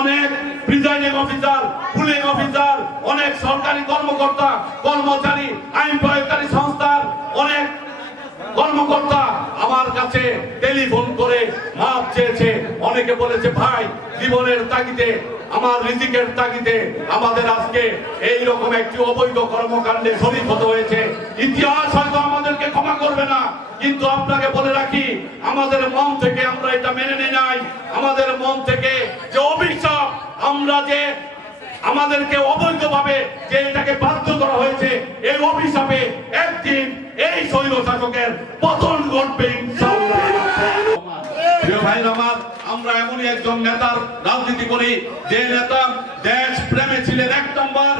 অনেক presiding officer, pulling officer, অনেক সরকারি কর্মকর্তা, কর্মচারী, আইন প্রয়োগকারী সংস্থার অনেক কর্মকর্তা আমার কাছে টেলিফোন করে মাপ চেয়েছে। অনেকে বলেছে ভাই জীবনের তাগিদে, আমার রিজিকের তাগিদে আমাদের আজকে এই রকম একটি অবৈধ কর্মকাণ্ডে শরীক হতে হয়েছে। ইতিহাস হয়তো আমাদেরকে ক্ষমা করবে না, কিন্তু আপনাকে বলে রাখি আমাদের মন থেকে আমরা এটা মেনে নিই নাই। আমাদের মন থেকে যে অভিশাপ, আমরা যে আমাদেরকে অবৈধভাবে যে এটাকে বাধ্য করা হয়েছে, এই অভিশাপে একদিন এই শৈল শাসকের পতন ঘটবে ইনশাআল্লাহ। প্রিয় ভাইরা আমার, আমরা এমনই একজন নেতার রাজনীতি করি যে নেতা দেশ প্রেমে ছিলেন এক নম্বর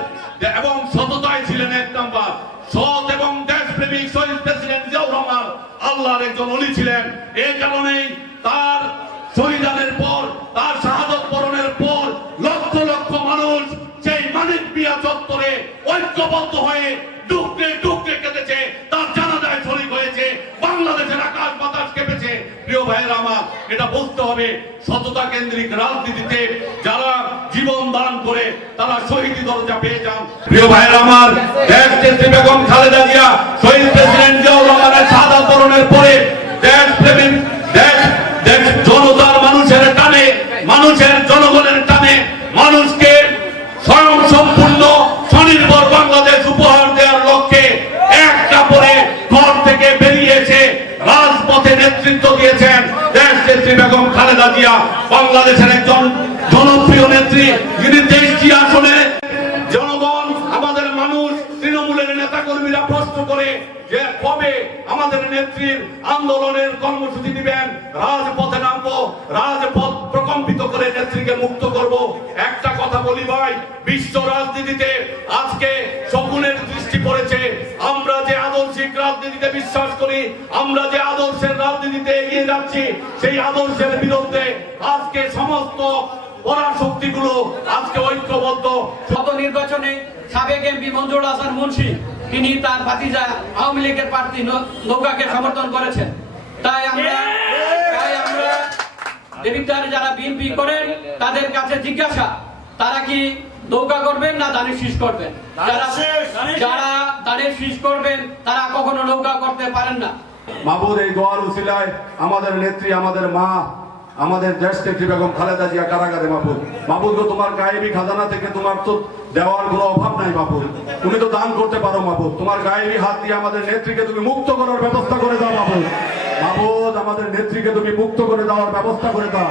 এবং সততায় ছিলেন এক নম্বর। সৎ এবং দেশপ্রেমিক শহীদ প্রেসিডেন্ট জিয়াউর রহমান আল্লাহর একজন ওলি ছিলেন। এই কারণেই তার শহীদানের পর, তার শাহাদত বরণের পর লক্ষ লক্ষ মানুষ সেই মানিক মিয়া চত্বরে ঐক্যবদ্ধ হয়ে ডুকরে ডুকরে কেঁদেছে, তার জানাজায় শরীক হয়েছে, বাংলাদেশের আকাশ বাতাস কেঁপেছে। প্রিয় ভাইয়েরা আমার, এটা বুঝতে হবে সততা কেন্দ্রিক রাজনীতিতে যারা জীবন দান করে তারা শহীদি দরজা পেয়ে যান। প্রিয় ভাইয়েরা আমার, দেশ নেত্রী বেগম খালেদা জিয়া শহীদ প্রেসিডেন্ট জিয়াউর রহমানের শাহাদাত বরণের পরে দেশ প্রেমিক দেশ জনতার মানুষের টানে, মানুষের জনগণের টানে মানুষকে স্বয়ং সম্পূর্ণ স্বনির্ভর বাংলাদেশ উপহার দেওয়ার লক্ষ্যে এক কাপড়ে ঘর থেকে বেরিয়েছে, রাজপথে নেতৃত্ব দিয়েছেন দেশ নেত্রী বেগম খালেদা জিয়া। বাংলাদেশের একজন জনপ্রিয় নেত্রী, যিনি দেশটি আসলে জনগণ, আমাদের মানুষ, তৃণমূলের নেতা কর্মীরা প্রশ্ন করে যে কবে আমাদের নেত্রীর আন্দোলনের কর্মসূচি দিবেন, রাজপথে নামবো, রাজপথ প্রকম্পিত করে নেত্রীকে মুক্ত করব। একটা কথা বলি ভাই, বিশ্ব রাজনীতিতে আজকে শকুনের দৃষ্টি পড়েছে। আমরা যে আদর্শিক রাজনীতিতে বিশ্বাস করি, আমরা যে আদর্শের রাজনীতিতে এগিয়ে যাচ্ছি, সেই আদর্শের বিরুদ্ধে আজকে সমস্ত পরাশক্তিগুলো আজকে ঐক্যবদ্ধ। গত নির্বাচনে সাবেক এমপি মঞ্জুরুল হাসান মুন্সি তিনি তার ভাতিজা আওয়ামী লীগের প্রার্থী নৌকাকে সমর্থন করেছেন। তাই আমরা দেবিদ্বারে যারা বিএনপি করেন তাদের কাছে জিজ্ঞাসা, তারা কি নৌকা করবেন না ধানের শীষ করবেন? যারা ধানের শীষ করবেন তারা কখনো নৌকা করতে পারেন না। মাহবুব, এই দোয়ার উসিলায় আমাদের নেত্রী, আমাদের মা, আমাদের দেশ নেত্রী বেগম খালেদা জিয়া কারাগারে। মাহবুব, তোমার গায়েবী খাজানা থেকে তোমার তো দেওয়ার কোনো অভাব নাই মাহবুব, তুমি তো দান করতে পারো মাহবুব। তোমার গায়েবী হাত দিয়ে আমাদের নেত্রীকে তুমি মুক্ত করার ব্যবস্থা করে দাও মাহবুব। আমাদের নেত্রীকে তুমি মুক্ত করে দেওয়ার ব্যবস্থা করে দাও।